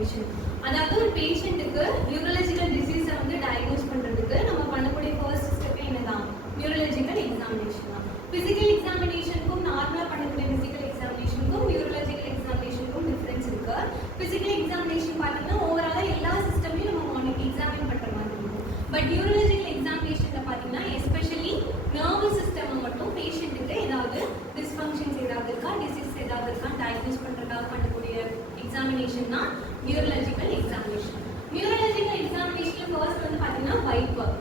Examination. அதாவது ஒரு பேஷண்ட்டுக்கு நியூரலஜிக்கல் டிசீஸை வந்து டயக்னோஸ் பண்ணுறதுக்கு நம்ம பண்ணக்கூடிய ஃபர்ஸ்ட் ஸ்டெப் என்னதான், நியூரலஜிக்கல் எக்ஸாமினேஷன் தான். ஃபிசிக்கல் எக்ஸாமினேஷனுக்கும் நார்மலாக பண்ணக்கூடிய ஃபிசிக்கல் எக்ஸாமினேஷனுக்கும் நியூரலஜிக்கல் எக்ஸாமினேஷனுக்கும் டிஃப்ரென்ஸ் இருக்கு. ஃபிசிக்கல் எக்ஸாமினேஷன் பார்த்தீங்கன்னா ஓவராலாக எல்லா சிஸ்டமையும் நம்ம எக்ஸாமின் பண்ணுற மாதிரி இருக்கும். பட் நியூரலஜிக்கல் எக்ஸாமினேஷனில் பார்த்தீங்கன்னா எஸ்பெஷலி நர்வஸ் சிஸ்டம் மட்டும் பேஷண்ட்டுக்கு ஏதாவது டிஸ்ஃபங்க்ஷன்ஸ் ஏதாவது இருக்கா, டிசீஸ் ஏதாவது இருக்கா டயக்னோஸ் பண்ணுறதுக்காக பண்ணக்கூடிய எக்ஸாமினேஷன் தான் neurological examination. Neurological examination first வந்து பார்த்தீங்கன்னா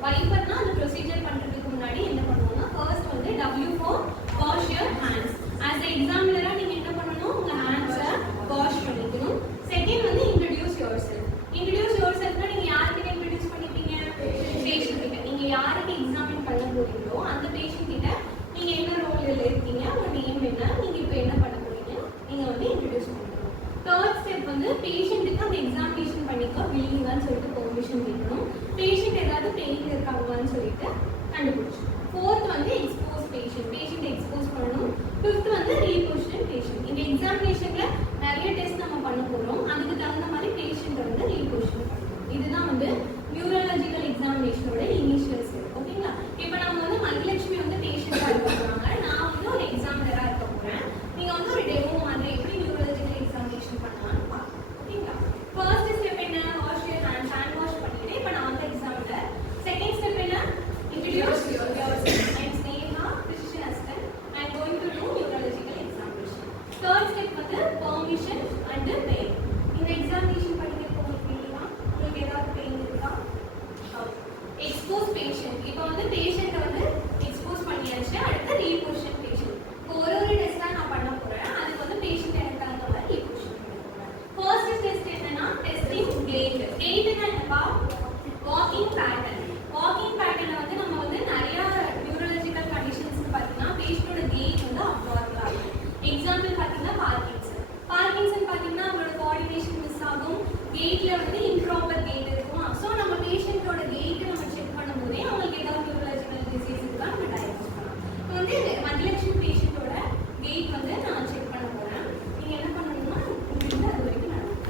வைப்பர்னா அந்த ப்ரொசீஜர் பண்ணுறதுக்கு முன்னாடி என்ன பண்ணுவோம்னா ஃபர்ஸ்ட் வந்து W4 wash your hands. As a எக்ஸாமினராக நீங்கள் என்ன பண்ணணும், உங்கள் ஹேண்ட்ஸை வாஷ் பண்ணிக்கணும். செகண்ட் வந்து introduce yourself. Introduce your செல்ஃப்னா நீங்கள் யார்கிட்ட இன்ட்ரடியூஸ் பண்ணிப்பீங்க, பேஷண்ட் கிட்ட. நீங்கள் யாருக்கு எக்ஸாமின் பண்ண போறீங்களோ அந்த பேஷண்ட் கிட்ட நீங்கள் என்ன ரோலில் இருக்கீங்க, உங்கள் நேம் என்ன, நீங்கள் இப்போ என்ன பண்ண போறீங்க, நீங்கள் வந்து இன்ட்ரடியூஸ் பண்ணிக்கணும். தேர்ட் ஸ்டெப் வந்து பேஷண்ட்டுக்கு அந்த எக்ஸாமினேஷன் பண்ணிக்க வில்லிங்கான்னு சொல்லிட்டு பெர்மிஷன் கேட்கணும். பேஷண்ட் ஏதாவது பெயின் இருக்காங்களான்னு சொல்லிட்டு கண்டுபிடிச்சோம். ஃபோர்த் வந்து எக்ஸ்போஸ் பேஷண்ட் எக்ஸ்போஸ் பண்ணணும். ஃபிஃப்த் வந்து ரீபொசிஷன் பேஷண்ட். இந்த எக்ஸாமினேஷன்ல நிறைய டெஸ்ட் நம்ம பண்ண போறோம், அதுக்கு தகுந்த மாதிரி பேஷண்ட் வந்து ரீபொசிஷன் பண்ணணும். இதுதான் வந்து நியூரலஜிக்கல் எக்ஸாமினேஷனோட இனிஷியல் ஸ்டெப். ஓகேங்களா? இப்போ நம்ம வந்து மகிலட்சுமி வந்து பேஷண்டாக இருக்க போறாங்க, நான் வந்து ஒரு எக்ஸாமினராக இருக்க போறேன். நீங்க வந்து ஒரு டெமோ மாதிரி எப்படி நியூரலஜிக்கல் எக்ஸாமினேஷன் பண்ணலாம்னு பார்க்கலாம். ஓகேங்களா? ஃபர்ஸ்ட் ஸ்டெப் என்ன, wash your hands, hand wash பண்ணிட்டு இப்போ நான் வந்து எக்ஸாமினர். செகண்ட் ஸ்டெப் என்ன, introduce yourself. I am Sneha, physician assistant. I am going to do neurological examination. Third step வந்து permission and pain. இந்த examination பண்ணிக்கிறப்போ உங்களுக்கு இல்லையா, உங்களுக்கு ஏதாவது பெயின் இருக்கா? Expose patient. இப்போ வந்து பேஷண்ட்டை வந்து எக்ஸ்போஸ் பண்ணியாச்சு. அடுத்து ரீபொசிஷன் பேஷண்ட். இப்போ ஒரு டெஸ்ட்டாக நான் பண்ண போகிறேன், அதுக்கு வந்து பேஷண்ட் எனக்கு தகுந்த மாதிரி ரீபொசிஷன் பண்ண போகிறேன். ஃபர்ஸ்ட் டெஸ்ட் என்னன்னா டெஸ்டிங் கேட். கேட்னா என்னப்பா, வாக்கிங் பேட்டர்ன். வாக்கிங் பேட்டர்ல வந்து நம்ம வந்து நிறைய நியூரலஜிக்கல் கண்டிஷன்ஸ் பார்த்தீங்கன்னா பேஷண்டோட கேட் வந்து அப்நார்மலா இருக்கும். எக்ஸாம்பிள் பார்த்தீங்கன்னா பார்க்கின்சன் பார்த்தீங்கன்னா அவங்களோட கோஆர்டினேஷன் மிஸ் ஆகும், கேட்ல வந்து இம்ப்ராப்பர் கேட் இருக்கும். ஸோ நம்ம பேஷண்டோட கேட்டை நம்ம செக் பண்ணும்போதே அவங்களுக்கு ஏதாவது நியூரலஜிக்கல் டிசீஸ் இருக்கா நம்ம டயக்னோஸ் பண்ணலாம். இப்போ வந்து மகிலட்சுமி பேஷண்டோட கேட் வந்து நான் செக் பண்ண போறேன். நீங்க என்ன பண்ணணும்னா இங்கிருந்து அது வரைக்கும் நடக்கும்.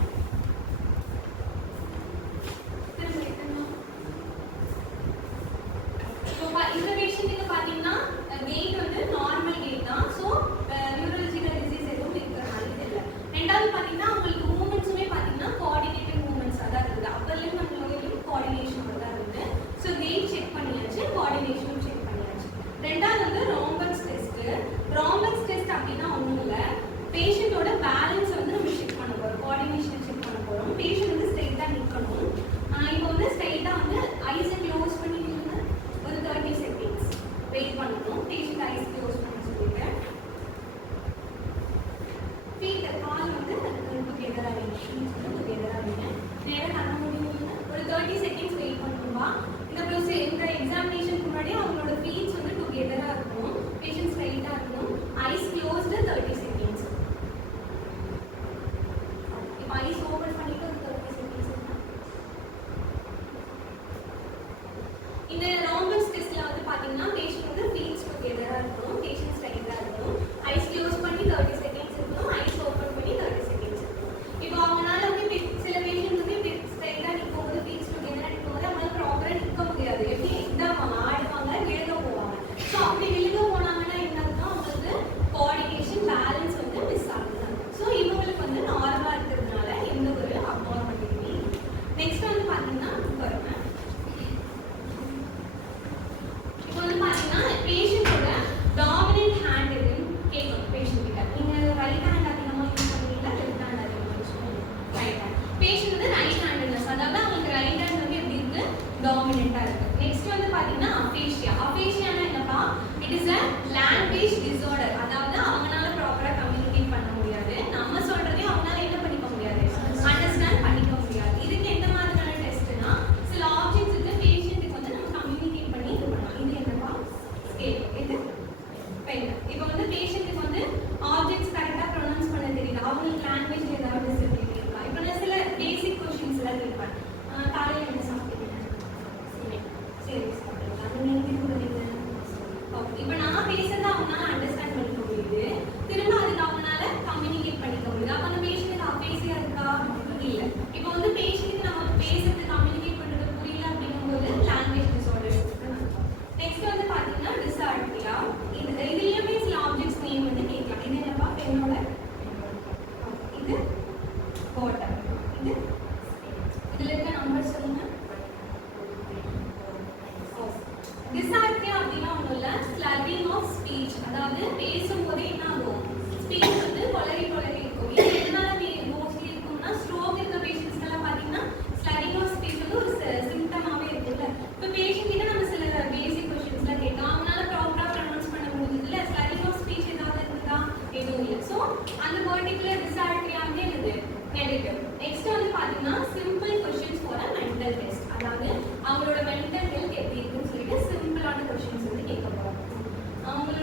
இந்த பேஷண்ட்டுக்கு பார்த்தீங்கன்னா கேட் வந்து நார்மல் கேட் தான். ஸோ நியூரலஜிக்கல் டிசீஸ் எதுவும் இருக்கிற மாதிரி தெரியல. ரெண்டாவது பார்த்தீங்கன்னா அவங்களுக்கு மூமெண்ட்ஸுமே பார்த்தீங்கன்னா கோஆர்டினேட்டட் மூமெண்ட்ஸாக தான் இருக்குது. அப்பர்லையும் நம்மளோடையும் கோஆர்டினேஷனோட தான் இருக்குது. ஸோ கேட் செக் பண்ணியாச்சு, கோஆர்டினேஷனும் செக் பண்ணியாச்சு. ரெண்டாவது வந்து ராம்பக்ஸ் டெஸ்ட். ராம்பக்ஸ் டெஸ்ட் அப்படின்னா ஒன்றும் இல்லை, பேஷண்ட்டோட பேலன்ஸ் வந்து நம்ம செக் பண்ண போகிறோம், கோஆர்டினேஷன் செக் பண்ண போகிறோம். பேஷண்ட் வந்து ஸ்ட்ரெயிட்டாக நிற்கணும். இப்போ வந்து ஸ்ட்ரெயிட்டாக வந்து ஐஸை க்ளோஸ் பண்ணி ஒரு 30 செகண்ட்ஸ் வெயிட் பண்ணணும். பேஷண்ட் ஐஸ் க்ளோஸ் பண்ண சொல்லிட்டு ஃபீட் கால் வந்து டுகெதராக வைங்க. நேராக கண்ண முடியுங்க. ஒரு 30 செகண்ட்ஸ் வெயிட் பண்ணணும்பா. இந்த எக்ஸாமினேஷனுக்கு முன்னாடி அவங்களோட ஃபீட்ஸ் வந்து டுகெதராக இருக்கணும், பேஷண்ட் ஸ்ட்ரைட்டாக இருக்கணும். Eyes closed 30 seconds. இப்போ ஐஸ் ஓப்பன் பண்ணிட்டு ஒரு 30 செகண்ட்ஸ். இந்த ராம்பக்ஸ் டெஸ்ட்ல வந்து பாத்தீங்கன்னா பேஷண்ட் வந்து ஃபீட்ஸ் டுகெதரா இருக்கணும், பேஷண்ட் ஸ்ட்ரைட்டா இருக்கணும், ஐஸ் க்ளோஸ் பண்ணி 30 செகண்ட்ஸ் இருக்கணும், ஐஸ் ஓபன் பண்ணி 30 செகண்ட்ஸ் இருக்கணும். இப்போ அவங்களால வந்து சில பேஷண்ட் வந்து ஸ்ட்ரைட்டா நிக்கும்போது ஃபீட்ஸ் டுகெதரா நிக்கும்போது அவங்களால ப்ராப்பரா நிக்க முடியாது. எப்படி இந்த ஆடுவாங்க, விழுக போவாங்க. ஸோ அப்படி என்னோட இது பாட்டம், இது இதுல இருக்க நம்பர் சொல்லுங்க. டிசார்ட்ரியா அப்படின்னா ஒன்றும் இல்லை, ஸ்லரிங் ஆஃப் ஸ்பீச். அதாவது பேசும்போதே என்ன ஆகும், ஸ்பீச் வந்து கொலரி இருக்கும். இது எதனால மோஸ்ட்லி இருக்கும்னா ஸ்ட்ரோக் இருக்க பேஷண்ட்ஸ்க்கெல்லாம் பார்த்தீங்கன்னா ஸ்லரிங் ஆஃப் ஸ்பீச் வந்து ஒரு சிம்டமாகவே இருக்குல்ல. இப்போ பேஷண்ட் கிட்ட நம்ம சில பேசிக் கொஸ்டின்ஸ்லாம் கேட்டோம், அவங்களால ப்ராப்பராக ப்ரொனவுன்ஸ் பண்ண முடிஞ்சதில்ல, ஸ்லரிங் ஆஃப் ஸ்பீச் ஏதாவது இருக்குதா, எதுவும் இல்லை. ஸோ அந்த பர்டிகுலர் டிசார்ட்ரியா வந்து என்னது நெகட்டிவ். நெக்ஸ்ட் வந்து பார்த்தீங்கன்னா simple questions for a mental test. அதாவது அவங்களோட மென்டல் ஹெல்த் எப்படி இருக்குன்னு சொல்லிட்டு சிம்பிளான கொஸ்டின்ஸ் வந்து கேட்க போகிறோம். அவங்களோட